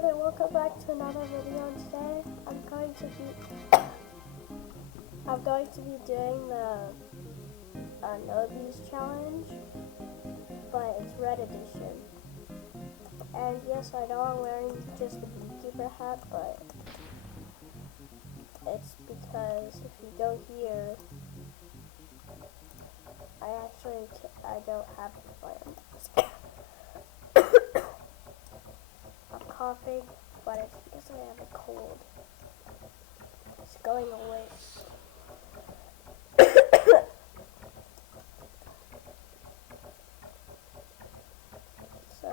everyone, and welcome back to another video. And today I'm going to be doing the No Abuse challenge, but it's Red Edition. And yes, I know I'm wearing just a beekeeper hat, but it's because if you go here, I don't have to play on. I'm coughing, but it's because I have a cold. It's going away. So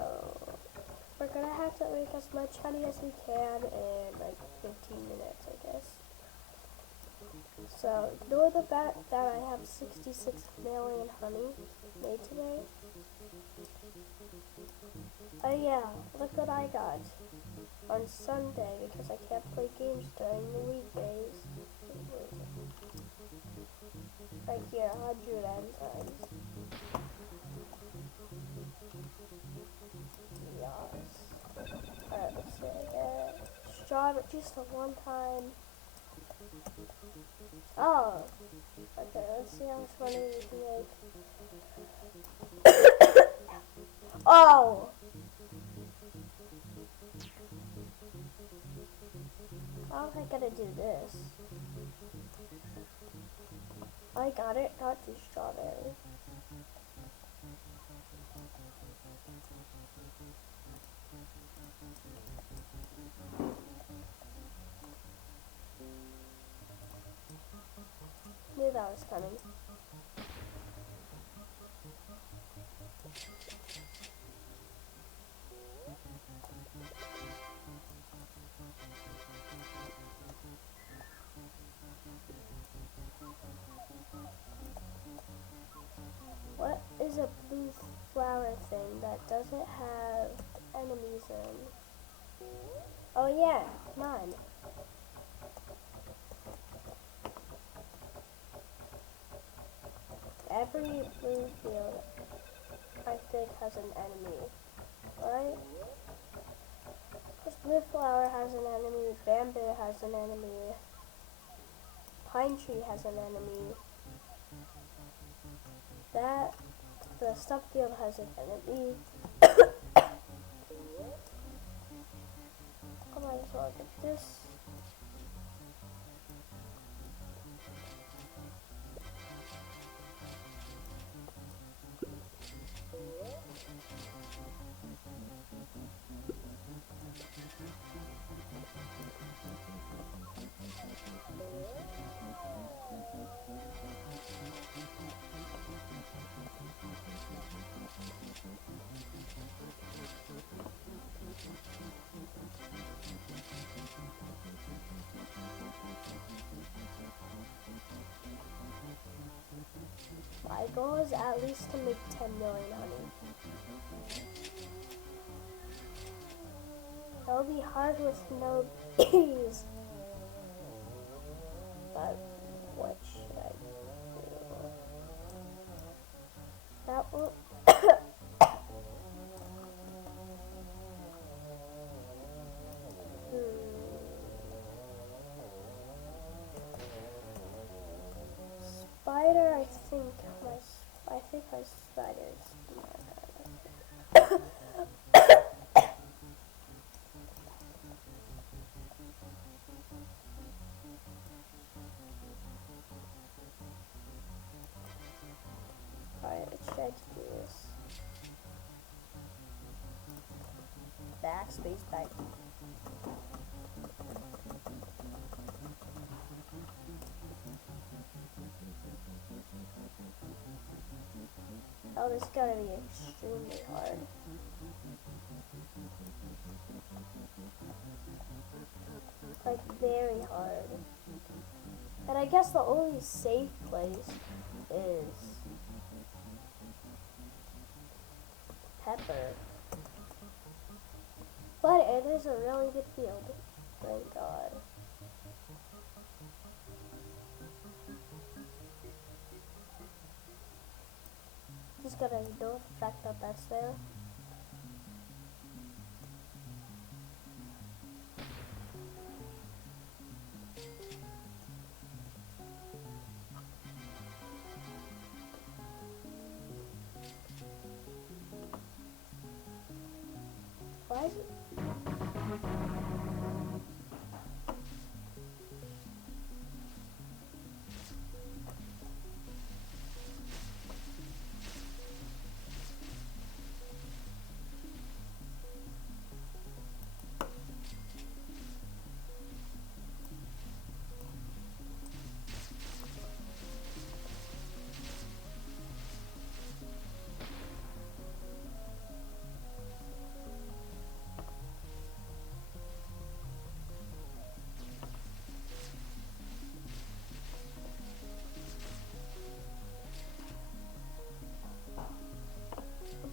we're gonna have to make as much honey as we can in like 15 minutes, I guess. So ignore the fact that I have 66 million honey made today. Oh yeah, look what I got on Sunday because I can't play games during the weekdays. Right here, 100 enzymes. Yes. Alright, let's see again. Strawberry, just the one time. Oh. Okay, let's see how much money we can make. Oh! How am I gonna do this? I got it, got the strawberry. Knew that was coming. What is a blue flower thing that doesn't have enemies in? Oh yeah, none. Every blue field, I think, has an enemy, right? Because blue flower has an enemy, bamboo has an enemy, pine tree has an enemy, the stuff field has an enemy. I might as well get this. My goal is at least to make 10 million honey. It'll be hard with no bees. But what should I do? That will Spider, I think my spider's Alright, let's try to do this. Backspace back. Oh, this is gonna be extremely hard. Like, very hard. And I guess the only safe place is Pepper. But it is a really good field. Thank God. Just gonna ignore the fact that that's there. Why is it?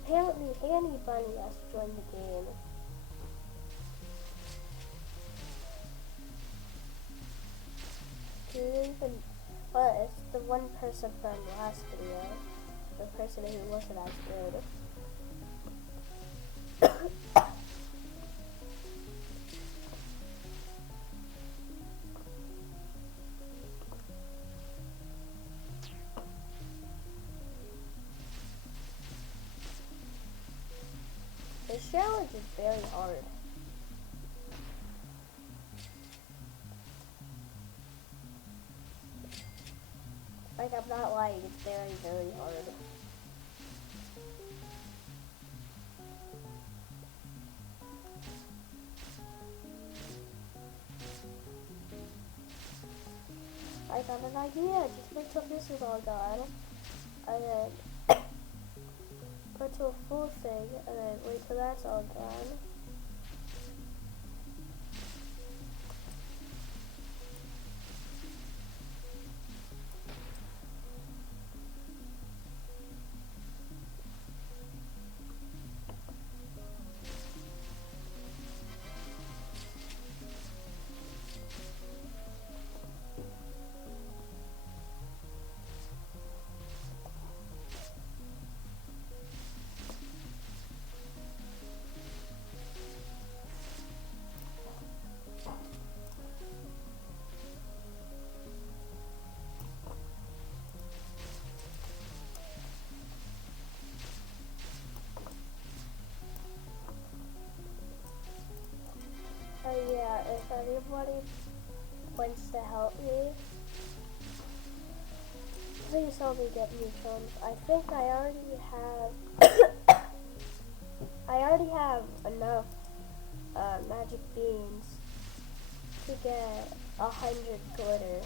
Apparently, Handy Bunny has to join the game. Do you even? Well, it's the one person from last video. The person who wasn't as good. This challenge is very hard. Like, I'm not lying, it's very, very hard. I got an idea, just wait till this is all gone, and then go to a full thing, and then wait till that's all gone. Yeah, if anybody wants to help me, please help me get new drums. I think I already have enough magic beans to get 100 glitter.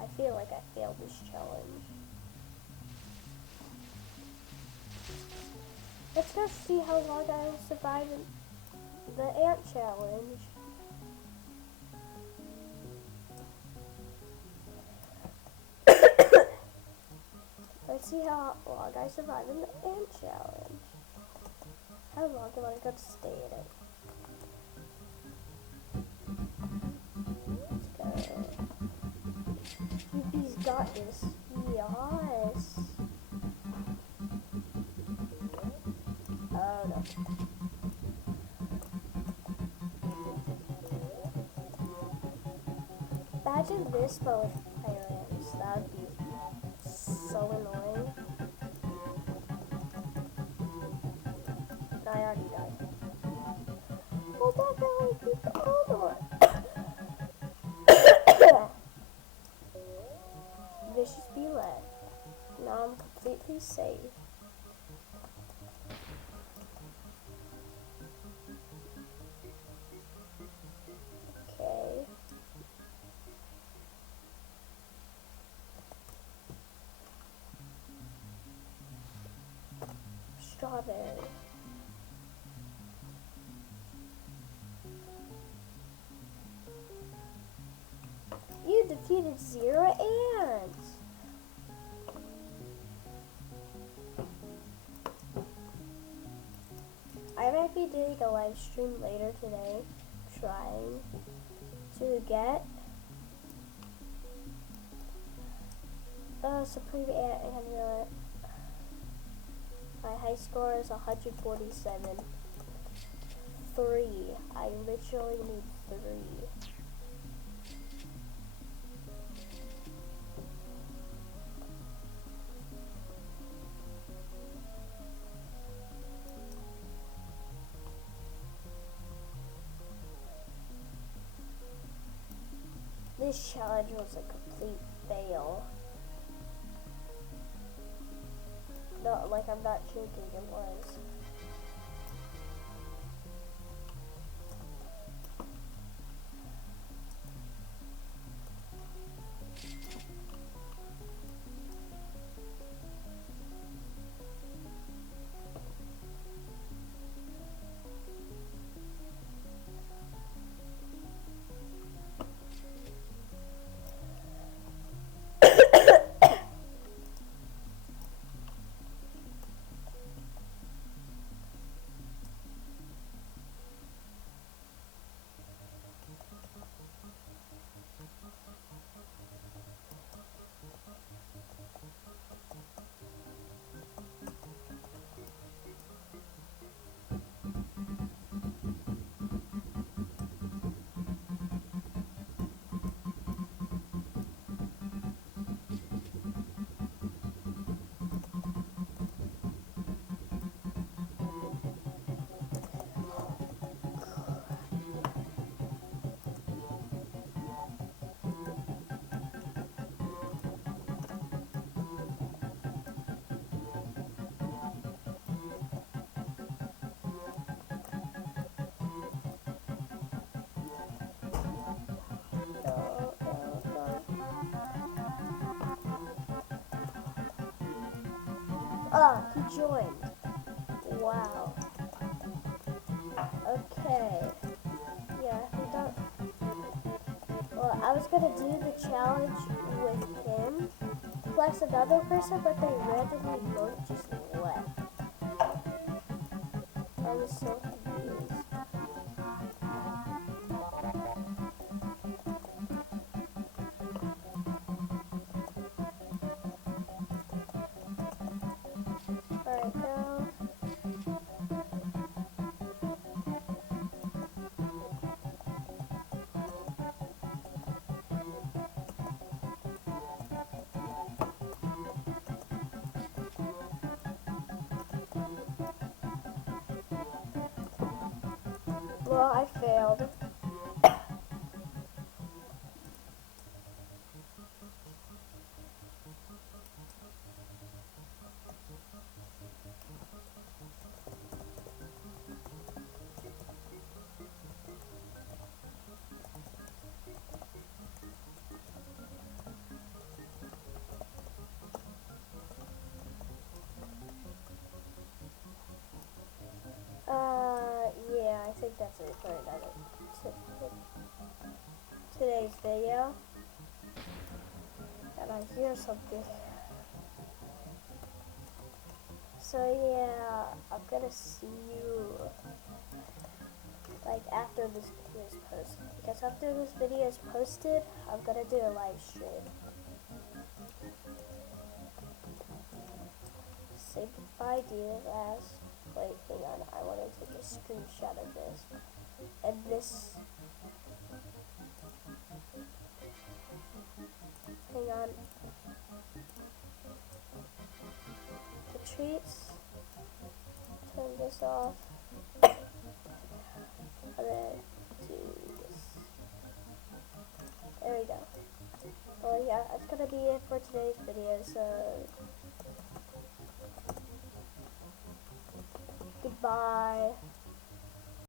I feel like I failed this challenge. Let's go see how long I will survive in the ant challenge. Let's see how long I survive in the ant challenge. How long am I going to stay in it? Let's go. Yuppie's got this. Yes. Oh no. Imagine this but with fire ants. That would be so annoying. I already died. Well, definitely keep the old one. Vicious Bee left. Now I'm completely safe. Okay. Strawberry. You defeated 0 ants. I might be doing a live stream later today, trying to get Supreme Ant Amulet. My high score is 147. 3. I literally need 3. This challenge was a complete fail. No, like, I'm not joking, it was. Ah, he joined. Wow. Okay. Yeah, he don't. Well, I was gonna do the challenge with him plus another person, but they randomly both just left. I was so confused. Alright, go. Well, I failed. Yeah, I think that's it for another today's video. And I hear something. So yeah, I'm gonna see you like after this video is posted. Because after this video is posted, I'm gonna do a live stream. Say goodbye, Diaz. Wait, hang on. I want to take a screenshot of this. And this. Hang on. The treats. Turn this off. And then do this. There we go. Well, yeah, that's gonna be it for today's video. So. Goodbye.